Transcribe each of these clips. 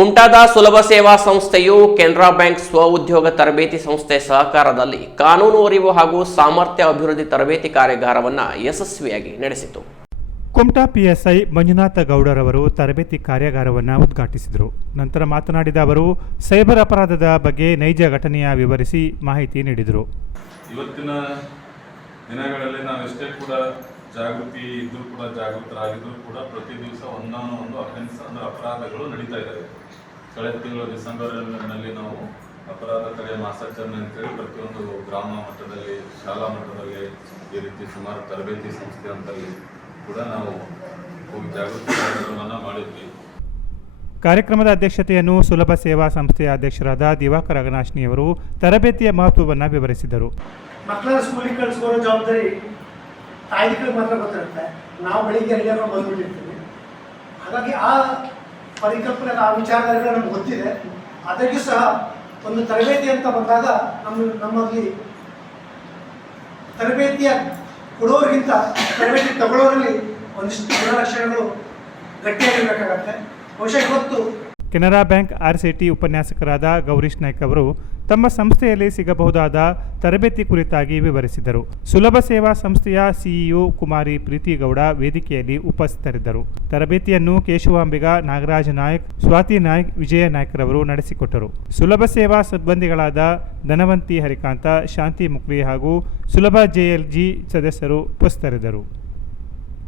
ಕುಮಟಾದ ಸುಲಭ ಸೇವಾ ಸಂಸ್ಥೆಯು ಕೆನರಾ ಬ್ಯಾಂಕ್ ಸ್ವ ಉದ್ಯೋಗ ತರಬೇತಿ ಸಂಸ್ಥೆ ಸಹಕಾರದಲ್ಲಿ ಕಾನೂನು ಅರಿವು ಹಾಗೂ ಸಾಮರ್ಥ್ಯ ಅಭಿವೃದ್ಧಿ ತರಬೇತಿ ಕಾರ್ಯಾಗಾರವನ್ನು ಯಶಸ್ವಿಯಾಗಿ ನಡೆಸಿತು. ಕುಮಟಾ ಪಿಎಸ್ಐ ಮಂಜುನಾಥ ಗೌಡರವರು ತರಬೇತಿ ಕಾರ್ಯಾಗಾರವನ್ನು ಉದ್ಘಾಟಿಸಿದರು. ನಂತರ ಮಾತನಾಡಿದ ಅವರು ಸೈಬರ್ ಅಪರಾಧದ ಬಗ್ಗೆ ನೈಜ ಘಟನೆಯ ವಿವರಿಸಿ ಮಾಹಿತಿ ನೀಡಿದರು. ಇವತ್ತಿನ ದಿನಗಳಲ್ಲಿ ನಾವು ಎಷ್ಟೇ ಕೂಡ ಜಾಗೃತಿ ಇದ್ರೂ ಕೂಡ ಜಾಗೃತರಾಗಿದ್ರೂ ಕೂಡ ಪ್ರತಿ ದಿವಸ ಒಂದಾನ ಒಂದು ಅಫೆನ್ಸ್ ಅಂದ್ರೆ ಅಪರಾಧಗಳು ನಡೀತಾ ಇದ್ದಾವೆ. ಕಳೆದ ತಿಂಗಳು ಡಿಸೆಂಬರ್ನಲ್ಲಿ ನಾವು ಅಪರಾಧ ತಡೆ ಮಾಸಾಚರಣೆ ಅಂತೇಳಿ ಪ್ರತಿಯೊಂದು ಗ್ರಾಮ ಮಟ್ಟದಲ್ಲಿ ಶಾಲಾ ಮಟ್ಟದಲ್ಲಿ ಈ ರೀತಿ ಸುಮಾರು ತರಬೇತಿ ಸಂಸ್ಥೆ ಅಂತಲ್ಲಿ ಕೂಡ ನಾವು ಹೋಗಿ ಜಾಗೃತಿ ಕಾರ್ಯಕ್ರಮವನ್ನು ಮಾಡಿದ್ವಿ. ಕಾರ್ಯಕ್ರಮದ ಅಧ್ಯಕ್ಷತೆಯನ್ನು ಸುಲಭ ಸೇವಾ ಸಂಸ್ಥೆಯ ಅಧ್ಯಕ್ಷರಾದ ದಿವಾಕರ್ ಅಗನಾಶ್ನಿಯವರು ತರಬೇತಿಯ ಮಹತ್ವವನ್ನು ವಿವರಿಸಿದರು. ಮಕ್ಕಳ ಸ್ಕೂಲಿಗೆ ಕಳಿಸ್ಕೊಡೋ ಜವಾಬ್ದಾರಿ ತಾಯಿಗಳಿಗೆ ಮಾತ್ರ ಗೊತ್ತಿರುತ್ತೆ. ನಾವು ಬೆಳಿಗ್ಗೆ ಎಲ್ಲಿಗಾರ ಬಂದ್ಬಿಟ್ಟಿರ್ತೀವಿ. ಹಾಗಾಗಿ ಆ ಪರಿಕಲ್ಪನೆ, ಆ ವಿಚಾರಧಾರೆಗಳು ನಮ್ಗೆ ಗೊತ್ತಿದೆ. ಅದಕ್ಕೆ ಸಹ ಒಂದು ತರಬೇತಿ ಅಂತ ಬಂದಾಗ ನಮ್ಮ, ನಮ್ಮಲ್ಲಿ ತರಬೇತಿಯ ಕೊಡೋರಿಗಿಂತ ತರಬೇತಿ ತಗೊಳ್ಳೋರಲ್ಲಿ ಒಂದಿಷ್ಟು ಗುಣಲಕ್ಷಣಗಳು ಗಟ್ಟಿಯಾಗಿರ್ಬೇಕಾಗತ್ತೆ. ಬಹುಶಃ ಇವತ್ತು ಕೆನರಾ ಬ್ಯಾಂಕ್ ಆರ್ಸಿಟಿ ಉಪನ್ಯಾಸಕರಾದ ಗೌರೀಶ್ ನಾಯ್ಕ್ ಅವರು ತಮ್ಮ ಸಂಸ್ಥೆಯಲ್ಲಿ ಸಿಗಬಹುದಾದ ತರಬೇತಿ ಕುರಿತಾಗಿ ವಿವರಿಸಿದರು. ಸುಲಭ ಸೇವಾ ಸಂಸ್ಥೆಯ ಸಿಇಒ ಕುಮಾರಿ ಪ್ರೀತಿಗೌಡ ವೇದಿಕೆಯಲ್ಲಿ ಉಪಸ್ಥಿತರಿದ್ದರು. ತರಬೇತಿಯನ್ನು ಕೇಶವಾಂಬಿಗ, ನಾಗರಾಜ್ ನಾಯ್ಕ್, ಸ್ವಾತಿ ನಾಯ್ಕ್, ವಿಜಯ ನಾಯ್ಕರವರು ನಡೆಸಿಕೊಟ್ಟರು. ಸುಲಭ ಸೇವಾ ಸಿಬ್ಬಂದಿಗಳಾದ ಧನವಂತಿ ಹರಿಕಾಂತ, ಶಾಂತಿ ಮುಕ್ಲಿ ಹಾಗೂ ಸುಲಭ ಜೆಎಲ್ಜಿ ಸದಸ್ಯರು ಉಪಸ್ಥಿತರಿದ್ದರು.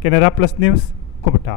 Canara plus news Kumta.